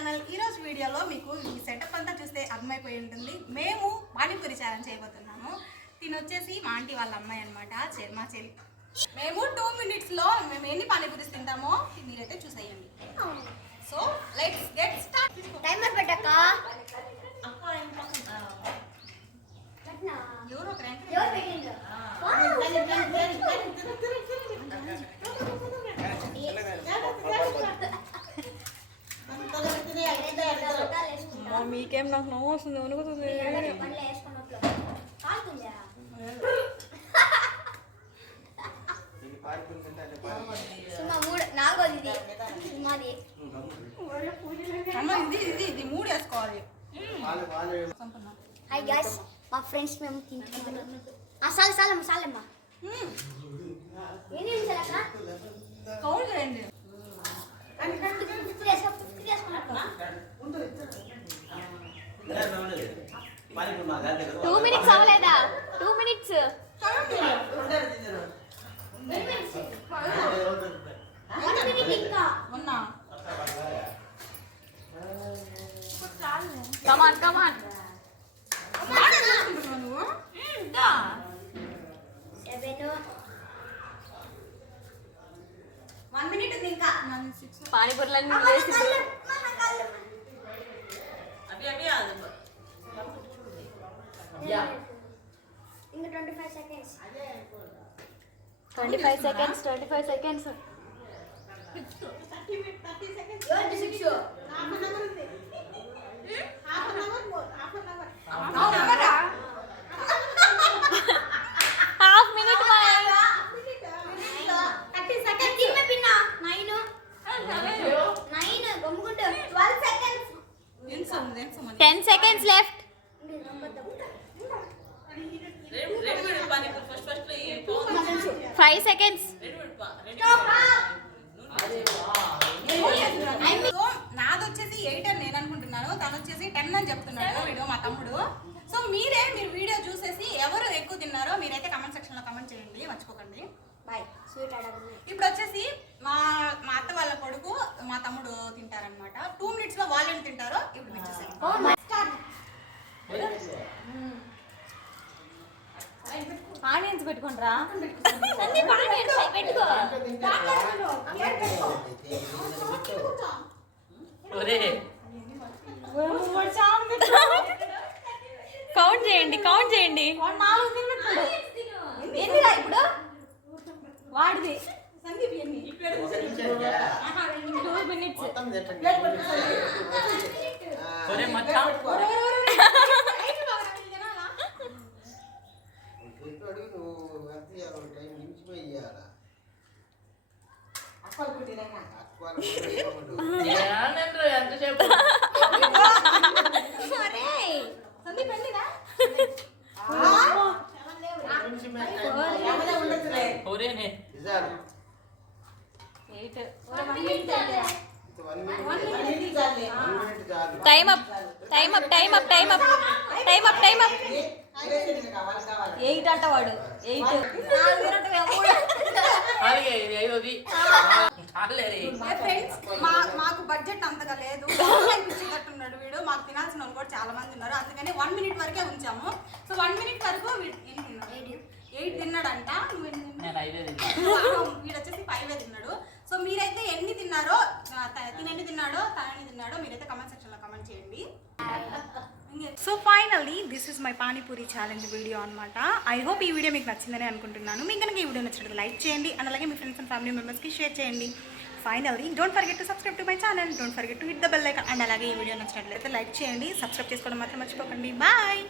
Channel. ఈ రోజు వీడియోలో మీకు ఈ సెటప్ అంతా చూస్తే అర్థమైపోయి ఉంటుంది. మేము పానీపూరి ఛాలెంజ్ చేయబోతున్నాము. తినొచ్చేసి మా ఆంటీ వాళ్ళ అమ్మాయి అనమాట, మా చెల్లి. మేము 2 minutesలో మేము ఎన్ని పానీపూరీస్ తింటామో మీరైతే చూసేయండి. So let's get start. Timer పెట్టక ఎవరో మీకేం నాకు నవ్వు వస్తుంది, వణుకుతుంది. ఇది 3 వేసుకోవాలి. హాయ్ గైస్, మా ఫ్రెండ్స్ మేము తింటున్నాము. సాలమ్మా ఏం చేయాలక్క? కౌంట్ చేయండి. 2 minutes అవ్వలేదా? 2 minutes. Come on. 1 minute ఇంకా. పానీపూరులన్నీ ఇంకా 25 seconds. 25 seconds. 30 seconds. 26. Half an hour. Half minute. 30 seconds. Timma పిన్న 9 గమ్ముకుంటూ 12 seconds. 10 seconds left. 5 seconds. నాది వచ్చేసి 8 అని నేను అనుకుంటున్నాను, తను వచ్చేసి 10 అని చెప్తున్నాడు వీడు, మా తమ్ముడు. సో మీరు వీడియో చూసేసి ఎవరు ఎక్కువ తిన్నారో మీరైతే కమెంట్ సెక్షన్ లో కమెంట్ చేయండి, మర్చిపోకండి. బాయ్. స్వీట్ ఇప్పుడు వచ్చేసి మా అత్త వాళ్ళ కొడుకు మా తమ్ముడు తింటారనమాట. 2 minutes లో వాళ్ళు ఏం తింటారో ఇప్పుడు మీరు చూసేయండి. ఆడియన్స్ పెట్టుకుంటారా? కౌంట్ చేయండి. ఎన్నిరా ఇప్పుడు వాడిది సందీప్ ఎన్ని? 2 minutes. సందీప్ ఎన్నిరా? Time up. 8 అంట వాడు. 8. మాకు బడ్జెట్ అంతగా లేదు, అనిపించేటట్టున్నాడు వీడు. మాకు తినాల్సిన వాళ్ళు కూడా చాలా మంది ఉన్నారు, అందుకని 1 minute వరకే ఉంచాము. సో 1 minute వరకు 8 తిన్నాడంట. వీడు వచ్చేసి 5 తిన్నాడు. సో మీరైతే ఎన్ని తిన్నారో, తినెన్ని తిన్నాడో తనని తిన్నాడో మీరైతే కమెంట్ సెక్షన్ లో కమెంట్ చేయండి. So finally this is my panipuri challenge video అనమాట. ఐ హోప్ ఈ వీడియో మీకు నచ్చిందని అనుకుంటున్నాను. మీకు కనుక ఈ వీడియో నచ్చినట్టు లైక్ చేయండి, అండ్ అలాగే మీ ఫ్రెండ్స్ అండ్ ఫ్యామిలీ మెంబర్స్కి షేర్ చేయండి. Finally don't forget to subscribe to my channel, don't forget to hit the bell icon, and అలాగే ఈ వీడియో నచ్చినట్లయితే లైక్ చేయండి, సబ్స్క్రైబ్ చేసుకోవడం మాత్రం మర్చిపోకండి. బాయ్.